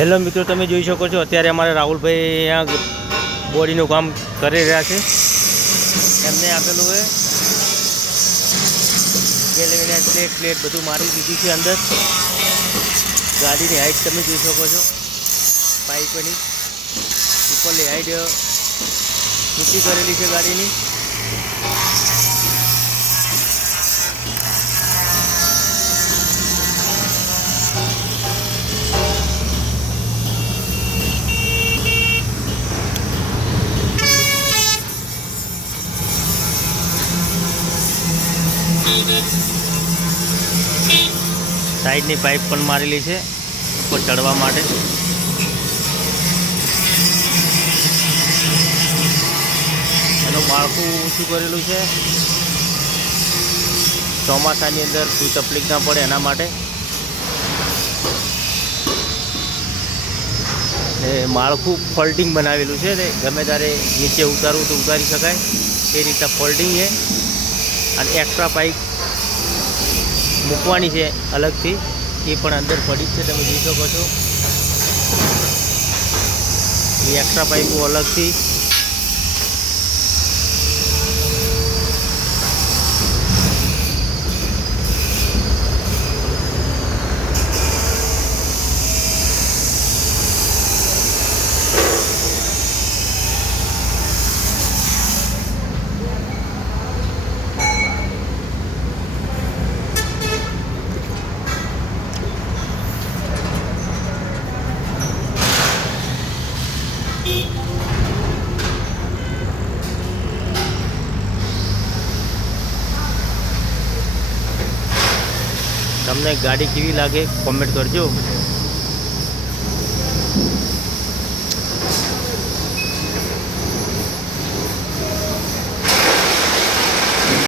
Hello મિત્રો, તમે જોઈ શકો છો અત્યારે અમારે રાહુલભાઈ અહીંયા બોડીનું કામ કરી રહ્યા છે. એમને આપેલું હોય પ્લેટ બધું મારી દીધી છે. અંદર ગાડીની હાઈટ તમે જોઈ શકો છો, પાઇપની ઉપરની હાઈટ ઊંચી કરેલી છે ગાડીની. સાઈડની પાઇપ પણ મારેલી છે ઉપર ચડવા માટે. એનું માળખું ઊંચું કરેલું છે ચોમાસાની અંદર કોઈ તકલીફ ના પડે એના માટે. એ માળખું ફોલ્ડિંગ બનાવેલું છે ને ગમે ત્યારે નીચે ઉતારવું તો ઉતારી શકાય એ રીતના ફોલ્ડિંગ છે. અને એક્સ્ટ્રા પાઇપ મૂકવાની છે અલગથી, એ પણ અંદર પડી છે, તમે જોઈ શકો છો. એ એક્સ્ટ્રા પાઇપો અલગથી તમને ગાડી કેવી લાગે કોમેન્ટ કરજો.